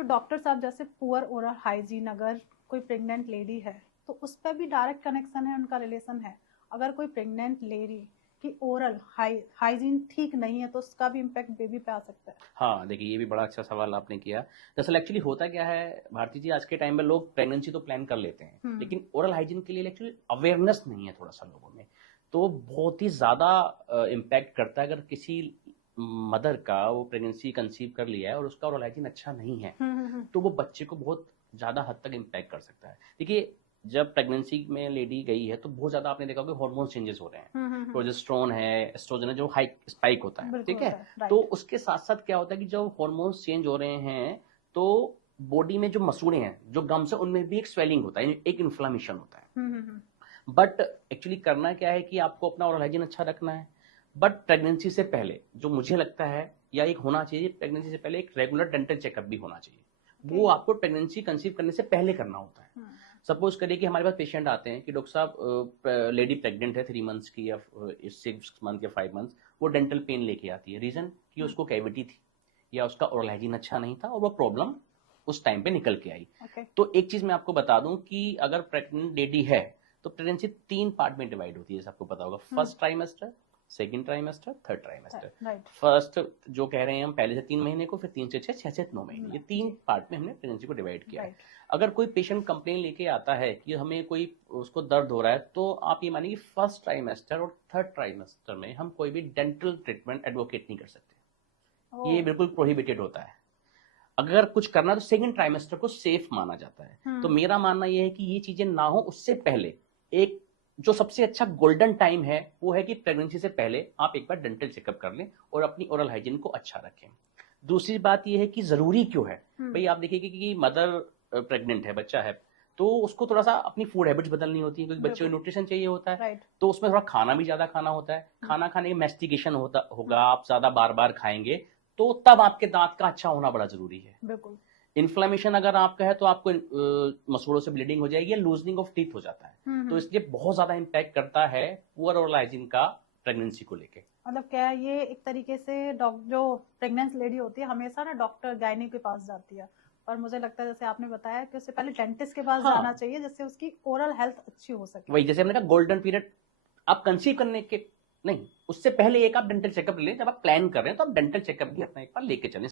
तो डॉक्टर साहब जैसे पुअर ओरल हाइजीन, अगर कोई प्रेग्नेंट लेडी है तो उस पर भी डायरेक्ट कनेक्शन है, उनका रिलेशन है। अगर कोई प्रेग्नेंट लेडी की ओरल हाइजीन ठीक नहीं है तो उसका भी इम्पैक्ट बेबी पे आ सकता है। हाँ, देखिए ये भी बड़ा अच्छा सवाल आपने किया। दरअसल एक्चुअली होता क्या है भारती जी, आज के टाइम में लोग प्रेगनेंसी तो प्लान कर लेते हैं, लेकिन ओरल हाइजीन के लिए एक्चुअली अवेयरनेस नहीं है थोड़ा सा लोगों में। तो बहुत ही ज़्यादा इम्पैक्ट करता है अगर किसी मदर का वो प्रेगनेंसी कंसीव कर लिया है और उसका ओरल हाइजीन अच्छा नहीं है, तो वो बच्चे को बहुत ज़्यादा हद तक इम्पैक्ट कर सकता है। देखिए, जब प्रेगनेंसी में लेडी गई है तो बहुत ज़्यादा आपने देखा होगा हार्मोन चेंजेस हो रहे हैं। प्रोजेस्टेरोन है, एस्ट्रोजन है, जो हाई स्पाइक होता है, बिल्कुल ठीक है। होता है, तो राइट। उसके साथ साथ क्या होता है कि जब हार्मोन्स चेंज हो रहे हैं तो बॉडी में जो मसूड़े हैं, जो गम्स है, उनमें भी एक स्वेलिंग होता है, एक इन्फ्लामेशन होता है। बट एक्चुअली करना क्या है कि आपको अपना ओरल हाइजीन अच्छा रखना है। बट प्रेगनेंसी से पहले जो मुझे लगता है या एक होना चाहिए, प्रेगनेंसी से पहले एक रेगुलर डेंटल चेकअप भी होना चाहिए। वो आपको प्रेगनेंसी कंसीव करने से पहले करना होता है। सपोज करिए कि हमारे पास पेशेंट आते हैं कि डॉक्टर साहब लेडी प्रेग्नेंट है 3 मंथ्स की या 6 मंथ या 5 मंथ्स, वो डेंटल पेन लेके आती है। रीजन कि उसको कैविटी थी या उसका ओरल हाइजीन अच्छा नहीं था और वो प्रॉब्लम उस टाइम पे निकल के आई। तो एक चीज मैं आपको बता दूं कि अगर प्रेग्नेंट लेडी है तो प्रेगनेंसी 3 पार्ट में डिवाइड होती है, आपको पता होगा। First trimester, second trimester, third trimester. First जो कह रहे हैं हम पहले से 3 महीने को, फिर 3 से 6, 6 से 9 महीने, ये 3 पार्ट में हमने प्रेगनेंसी को डिवाइड किया है। अगर कोई पेशेंट कंप्लेन लेके आता है कि हमें कोई उसको दर्द हो रहा है, तो आप ये मानिए कि फर्स्ट ट्राइमेस्टर और थर्ड ट्राइमेस्टर में हम कोई भी डेंटल ट्रीटमेंट एडवोकेट नहीं कर सकते। ये बिल्कुल प्रोहिबिटेड होता है। अगर कुछ करना तो सेकंड ट्राइमेस्टर को सेफ माना जाता है। तो मेरा मानना यह है कि ये चीजें ना हो उससे पहले एक जो सबसे अच्छा गोल्डन टाइम है वो है कि प्रेगनेंसी से पहले आप एक बार डेंटल चेकअप कर लें और अपनी ओरल हाइजीन को अच्छा रखें। दूसरी बात यह है कि जरूरी क्यों है भाई, आप देखिए कि मदर प्रेग्नेंट है, बच्चा है, तो उसको थोड़ा सा अपनी फूड हैबिट्स बदलनी होती है क्योंकि बच्चे को न्यूट्रिशन चाहिए होता है। तो उसमें थोड़ा खाना भी ज्यादा खाना होता है। खाना खाने के मैस्टिकेशन होगा, आप ज्यादा बार बार खाएंगे तो तब आपके दांत का अच्छा होना बड़ा जरूरी है। बिल्कुल। इन्फ्लेमेशन अगर आपका है तो आपको मसूड़ों से ब्लीडिंग हो जाएगी या लूजनिंग ऑफ टीथ हो जाता है। तो इसलिए बहुत ज्यादा इंपैक्ट करता है पुअर ओरल हाइजीन का प्रेगनेंसी को लेके। मतलब क्या है, ये एक तरीके से जो प्रेग्नेंट लेडी होती है हमेशा ना डॉक्टर गायनी के पास जाती है, और मुझे लगता है जैसे आपने बताया कि उससे पहले डेंटिस्ट के पास जाना चाहिए जिससे उसकी ओरल हेल्थ अच्छी हो सके। वही जैसे हमने कहा गोल्डन पीरियड, आप कंसीव करने के नहीं, उससे पहले एक आप डेंटल चेकअप लें। जब आप प्लान कर रहे हैं तो आप डेंटल चेकअप भी अपना एक बार लेके चलें।